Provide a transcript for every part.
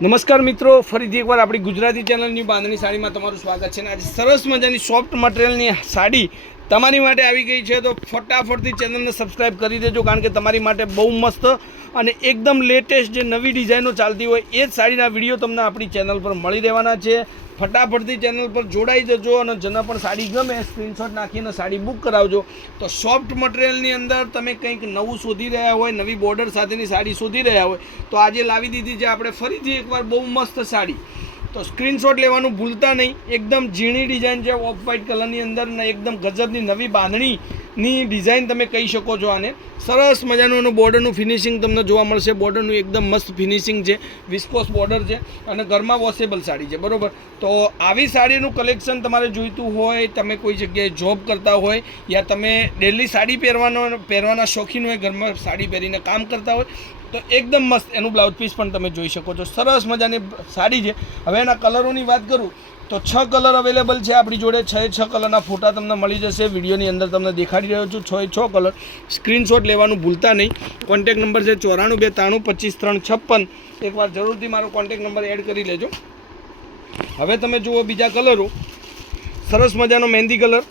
નમસ્કાર મિત્રો, ફરીથી એકવાર આપણી ગુજરાતી ચેનલની બાંધણી સાડીમાં તમારું સ્વાગત છે. આજે સરસ મજાની સોફ્ટ મટીરિયલની સાડી તમારી માટે આવી ગઈ છે. તો ફટાફટથી ચેનલને સબસ્ક્રાઈબ કરી દેજો, કારણ કે તમારી માટે બહુ મસ્ત અને એકદમ લેટેસ્ટ જે નવી ડિઝાઇનો ચાલતી હોય એ જ સાડીના વિડીયો તમને આપણી ચેનલ પર મળી રહેવાના છે. ફટાફટથી ચેનલ પર જોડાઈ જજો અને જેને પણ સાડી ગમે સ્ક્રીનશોટ નાખીને સાડી બુક કરાવજો. તો સોફ્ટ મટીરિયલની અંદર તમે કંઈક નવું શોધી રહ્યા હોય, નવી બોર્ડર સાથેની સાડી શોધી રહ્યા હોય, તો આજે લાવી દીધી છે આપણે ફરીથી એકવાર બહુ મસ્ત સાડી. તો સ્ક્રીનશોટ લેવાનું ભૂલતા નહીં. એકદમ ઝીણી ડિઝાઇન છે, ઓફ વ્હાઇટ કલરની અંદર ને એકદમ ગજબની નવી બાંધણીની ડિઝાઇન તમે કહી શકો છો આને. સરસ મજાનું એનું બોર્ડરનું ફિનિશિંગ તમને જોવા મળશે. બોર્ડરનું એકદમ મસ્ત ફિનિશિંગ છે, વિસ્કોસ બોર્ડર છે અને ઘરમાં વોશેબલ સાડી છે, બરાબર. તો આવી સાડીનું કલેક્શન તમારે જોઈતું હોય, તમે કોઈ જગ્યાએ જોબ કરતા હોય યા તમે ડેલી સાડી પહેરવાના શોખીન હોય, ઘરમાં સાડી પહેરીને કામ કરતા હોય, તો એકદમ મસ્ત એનું બ્લાઉઝ પીસ પણ તમે જોઈ શકો છો. સરસ મજાની સાડી છે. હવે એના કલરોની વાત કરું તો 6 કલર અવેલેબલ છે આપણી જોડે. 6 કલરના ફોટા તમને મળી જશે. વિડીયોની અંદર તમને દેખાડી રહ્યો છું 6 કલર. સ્ક્રીનશોટ લેવાનું ભૂલતા નહીં. કોન્ટેક નંબર છે 94 293 25 356. એકવાર જરૂરથી મારો કોન્ટેક નંબર એડ કરી લેજો. હવે તમે જુઓ બીજા કલરો. સરસ મજાનો મહેંદી કલર.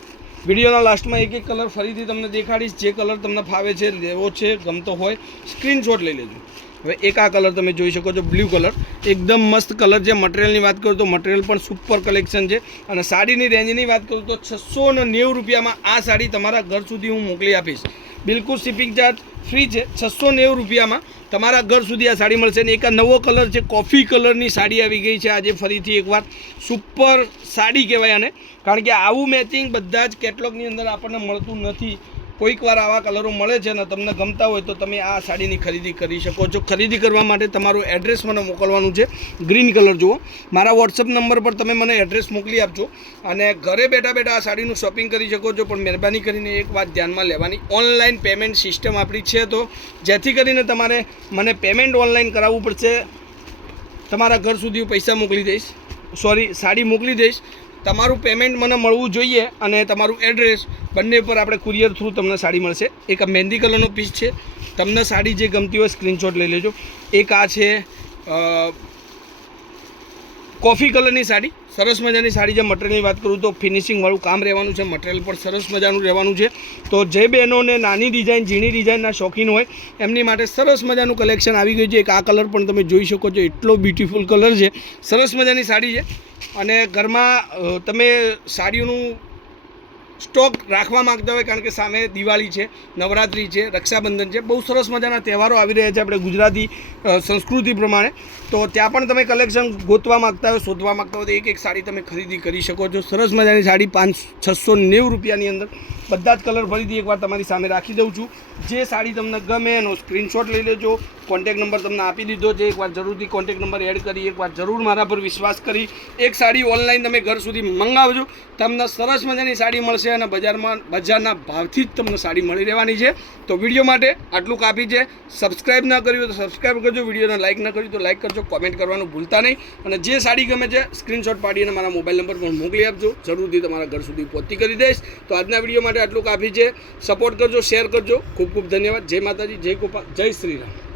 વિડીયોના લાસ્ટમાં એક કલર ફરીથી તમને દેખાડીશ. જે કલર તમને ફાવે છે, લેવો છે, ગમતો હોય, સ્ક્રીનશોટ લઈ લેજો. હવે એક આ કલર તમે જોઈ શકો છો, બ્લુ કલર. એકદમ મસ્ત કલર છે. મટીરિયલની વાત કરું તો મટીરિયલ પણ સુપર કલેક્શન છે. અને સાડીની રેન્જની વાત કરું તો 690 રૂપિયામાં આ સાડી તમારા ઘર સુધી હું મોકલી આપીશ. બિલકુલ શિપિંગ ચાર્જ ફ્રી છે. 690 રૂપિયામાં તમારા ઘર સુધી આ સાડી મળશે. અને એક આ નવો કલર છે, કોફી કલરની સાડી આવી ગઈ છે આજે ફરીથી એકવાર. સુપર સાડી કહેવાય આને, કારણ કે આવું મેચિંગ બધા જ કેટલોગની અંદર આપણને મળતું નથી. કોઈક વાર આવા કલરો મળે છે ને તમને ગમતા હોય તો તમે આ સાડીની ખરીદી કરી શકો છો. ખરીદી કરવા માટે તમારું એડ્રેસ મને મોકલવાનું છે. ગ્રીન કલર જુઓ. મારા વોટ્સઅપ નંબર પર તમે મને એડ્રેસ મોકલી આપજો અને ઘરે બેઠા બેઠા આ સાડીનું શોપિંગ કરી શકો છો. પણ મહેરબાની કરીને એક વાત ધ્યાનમાં લેવાની, ઓનલાઈન પેમેન્ટ સિસ્ટમ આપણી છે, તો જેથી કરીને તમારે મને પેમેન્ટ ઓનલાઈન કરાવવું પડશે. તમારા ઘર સુધી હું પૈસા મોકલી દઈશ, સાડી મોકલી દઈશ. તમારું પેમેન્ટ મને મળવું જોઈએ અને તમારું એડ્રેસ બંને પર આપણે કુરિયર થ્રુ તમને સાડી મળશે. એક આ મહેંદી કલરનો પીસ છે. તમને સાડી જે ગમતી હોય સ્ક્રીનશોટ લઈ લેજો. એક આ છે કોફી કલરની સાડી. સરસ મજાની સાડી છે. મટીરિયલની વાત કરું તો ફિનિશિંગવાળું કામ રહેવાનું છે. મટીરિયલ પણ સરસ મજાનું રહેવાનું છે. તો જે બહેનોને નાની ડિઝાઇન, ઝીણી ડિઝાઇનના શોખીન હોય એમની માટે સરસ મજાનું કલેક્શન આવી ગયું છે. એક આ કલર પણ તમે જોઈ શકો છો. એટલો બ્યુટીફુલ કલર છે. સરસ મજાની સાડી છે. અને ઘરમાં તમે સાડીઓનું સ્ટોક રાખવા માગતા હોય, કારણ કે સામે દિવાળી છે, નવરાત્રિ છે, રક્ષાબંધન છે, બહુ સરસ મજાના તહેવારો આવી રહ્યા છે આપણે ગુજરાતી સંસ્કૃતિ પ્રમાણે. તો ત્યાં પણ તમે કલેક્શન ગોતવા માગતા હોય, શોધવા માગતા હોય તો એક સાડી તમે ખરીદી કરી શકો છો. સરસ મજાની સાડી 690 રૂપિયાની અંદર. બધા જ કલર ફરીથી એકવાર તમારી સામે રાખી દઉં છું. જે સાડી તમને ગમે એનો સ્ક્રીનશોટ લઈ લેજો. કોન્ટેક નંબર તમને આપી દીધો છે. એકવાર જરૂરથી કોન્ટેક નંબર એડ કરી એકવાર જરૂર મારા પર વિશ્વાસ કરી એક સાડી ઓનલાઈન તમે ઘર સુધી મંગાવજો. તમને સરસ મજાની સાડી મળશે અને બજારના ભાવથી જ તમને સાડી મળી રહેવાની છે. તો વિડીયો માટે આટલું કાફી છે. સબસ્ક્રાઈબ ના કર્યું તો સબસ્ક્રાઈબ કરજો. વિડીયોને લાઇક ના કર્યું તો લાઇક કરજો. કોમેન્ટ કરવાનું ભૂલતા નહીં. અને જે સાડી ગમે છે સ્ક્રીનશોટ પાડીને મારા મોબાઈલ નંબર પર મોકલી આપજો. જરૂરથી તમારા ઘર સુધી પહોંચી કરી દઈશ. તો આજના વિડીયો માટે આટલું કાફી છે. સપોર્ટ કરજો, શેર કરજો. ખૂબ ખૂબ ધન્યવાદ. જય માતાજી, જય ગોપાલ, જય શ્રી રામ.